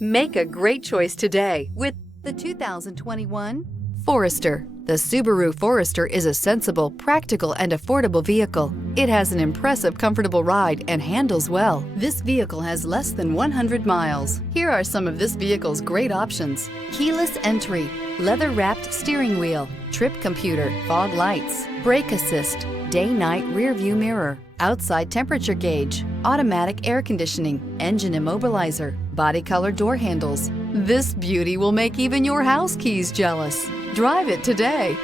Make a great choice today with the 2021 Forester. The Subaru Forester is a sensible, practical, and affordable vehicle. It has an impressive, comfortable ride and handles well. This vehicle has less than 100 miles. Here are some of this vehicle's great options: keyless entry, leather-wrapped steering wheel, trip computer, fog lights, brake assist, day-night rear view mirror, outside temperature gauge, automatic air conditioning, engine immobilizer, body color door handles. This beauty will make even your house keys jealous. Drive it today.